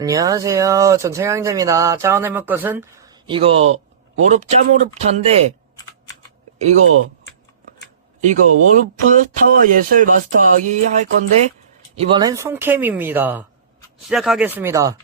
안녕하세요. 전 최강자입니다. 자, 오늘 해볼 것은, 이거, 워룹 짜모룹타인데, 이거, 이거, 워루프 타워 예술 마스터하기 할 건데, 이번엔 손캠입니다. 시작하겠습니다.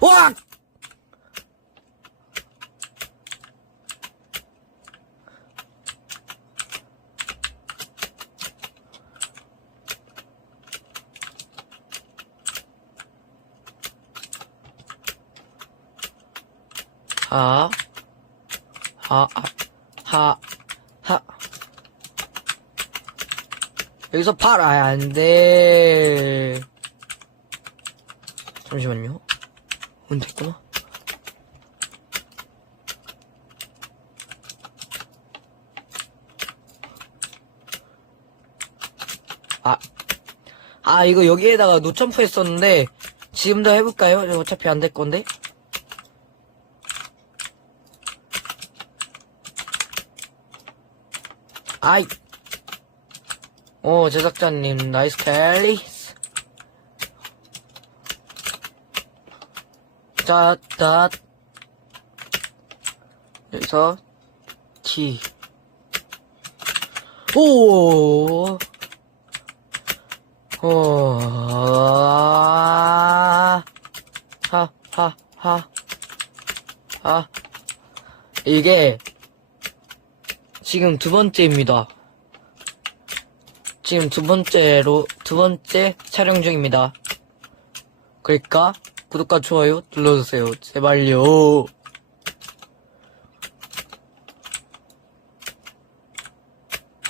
와! 하, 하, 하, 하. 여기서 팔아야 안 돼. 잠시만요. 은 됐구나. 아, 아, 이거 여기에다가 노점프 했었는데, 지금도 해볼까요? 어차피 안 될 건데. 아이. 오, 제작자님, 나이스 캘리. 자, 다. 여기서, T. 오. 오. 하, 하, 하. 하. 이게, 지금 두 번째입니다. 지금 두 번째로, 두 번째 촬영 중입니다. 그러니까, 구독과 좋아요 눌러주세요. 제발요.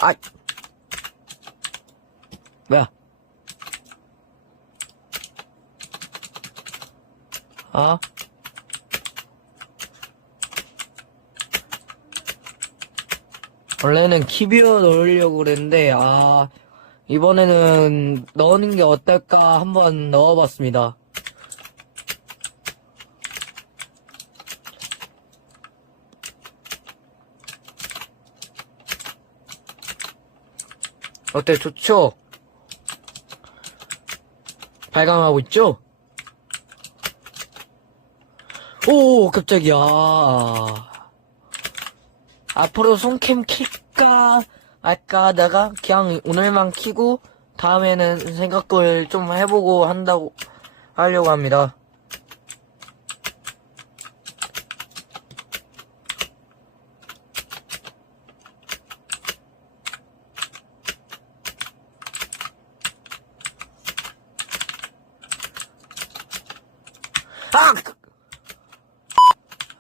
아, 뭐야? 아? 원래는 키비어 넣으려고 그랬는데, 아, 이번에는 넣는 게 어떨까 한번 넣어봤습니다. 어때, 좋죠? 발광하고 있죠? 오, 깜짝이야. 앞으로 손캠 킬까? 할까? 내가 그냥 오늘만 키고, 다음에는 생각을 좀 해보고 한다고, 하려고 합니다. 아!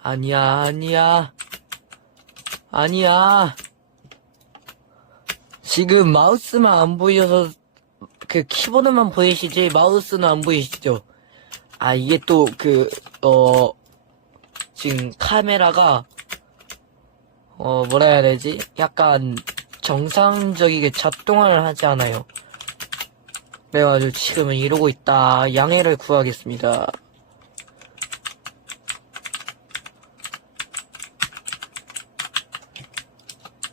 아니야, 아니야. 아니야. 지금 마우스만 안 보여서 그 키보드만 보이시지 마우스는 안 보이시죠? 아 이게 또 그 어 지금 카메라가 어 뭐라 해야 되지? 약간 정상적이게 작동을 하지 않아요. 그래가지고 지금은 이러고 있다. 양해를 구하겠습니다.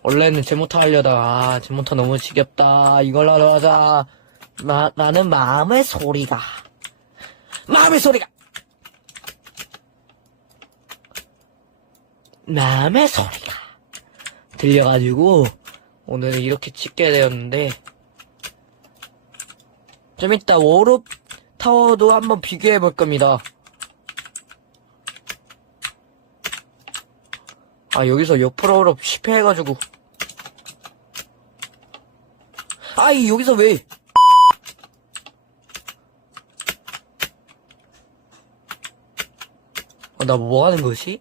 원래는 제모터 하려다가 아, 제모터 너무 지겹다. 이걸 하러 가자. 마, 나는 마음의 소리가. 마음의 소리가. 마음의 소리가. 들려가지고 오늘은 이렇게 찍게 되었는데 좀 이따 워룹 타워도 한번 비교해 볼 겁니다. 아 여기서 옆으로 실패해가지고 아이 여기서 왜? 어, 나 뭐 하는 거지?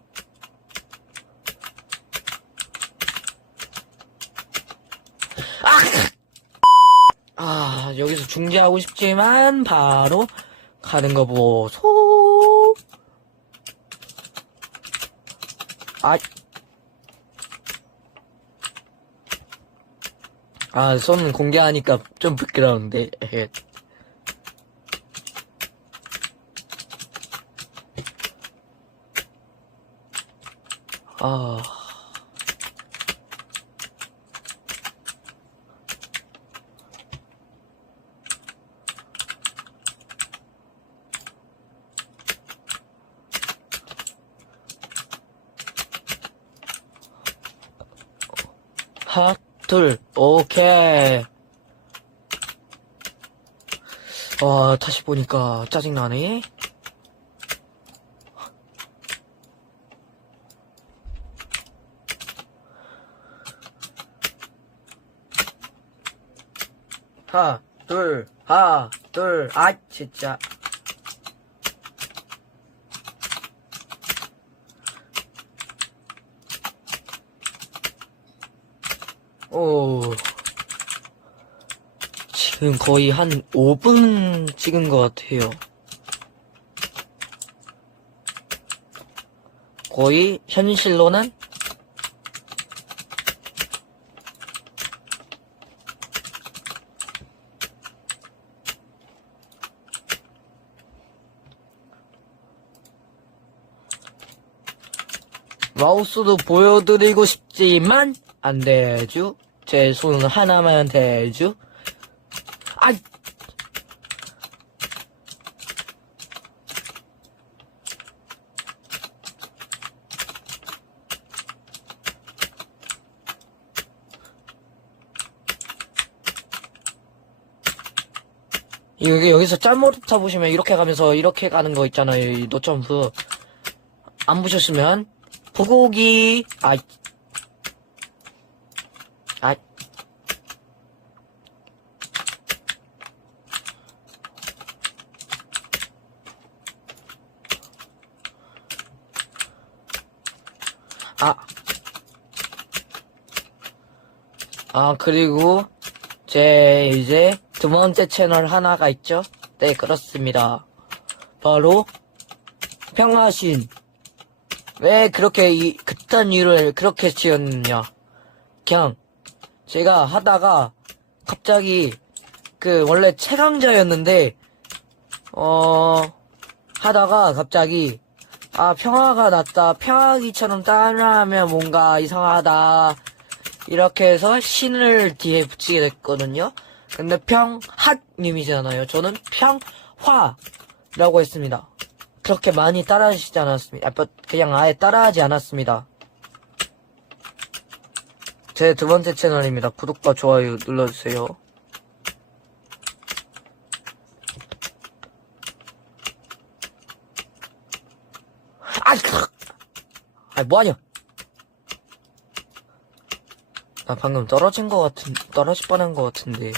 아! 아 여기서 중지하고 싶지만 바로 가는 거 보소. 아. 아, 손 공개하니까 좀 부끄러운데. 에헤. 아. 하나, 둘, 오케이. 와, 다시 보니까 짜증나네. 하나, 둘, 하나, 둘, 아, 진짜. 오. 지금 거의 한 5분 찍은 것 같아요. 거의 현실로는 마우스도 보여드리고 싶지만 안 되죠. 제 손 하나만 되죠. 아, 여기 여기서 짤못 타보시면 이렇게 가면서 이렇게 가는 거 있잖아요. 이 노점프 안 보셨으면 보고 오기. 아, 아. 아. 아, 그리고, 제, 이제, 두 번째 채널 하나가 있죠? 네, 그렇습니다. 바로, 평화신. 왜 그렇게 이, 그딴 이유를 그렇게 지었냐. 그냥, 제가 하다가, 갑자기, 그, 원래 최강자였는데, 어, 하다가 갑자기, 아, 평화가 낫다. 평화기처럼 따라하면 뭔가 이상하다. 이렇게 해서 신을 뒤에 붙이게 됐거든요. 근데 평핫님이잖아요. 저는 평화라고 했습니다. 그렇게 많이 따라하시지 않았습니다. 아, 뭐, 그냥 아예 따라하지 않았습니다. 제 두 번째 채널입니다. 구독과 좋아요 눌러주세요. 아, 뭐하냐? 나 방금 떨어진 것 같은, 떨어질 뻔한 것 같은데.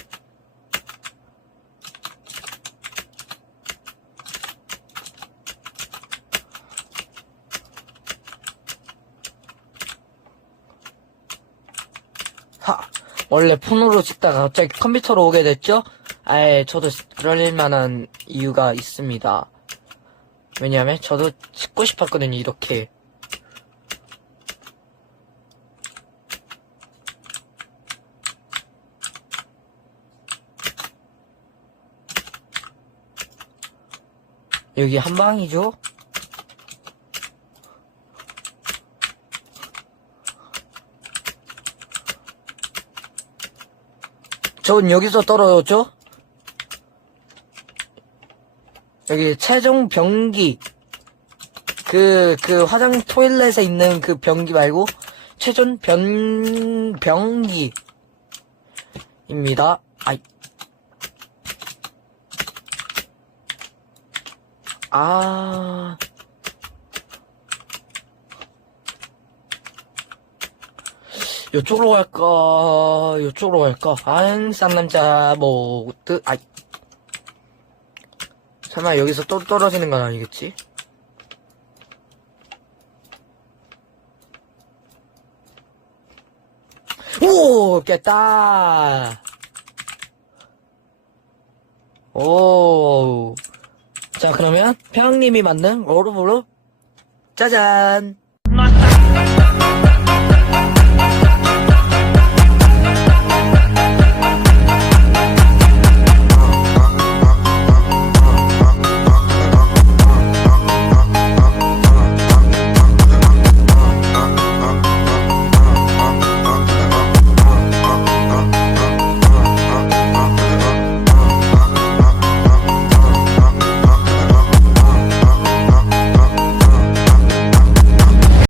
하, 원래 폰으로 찍다가 갑자기 컴퓨터로 오게 됐죠? 아예, 저도 그럴 만한 이유가 있습니다. 왜냐면, 저도 찍고 싶었거든요, 이렇게. 여기 한 방이죠? 전 여기서 떨어졌죠? 여기 최종 변기 그, 그 화장 토일렛에 있는 그 변기 말고 최종 변, 변기입니다. 아이. 아. 요쪽으로 갈까? 요쪽으로 갈까? 안, 쌍남자, 모드, 아이. 설마 여기서 또 떨어지는 건 아니겠지? 오! 깼다! 오. 자, 그러면 평님이 만든 오르브로 짜잔!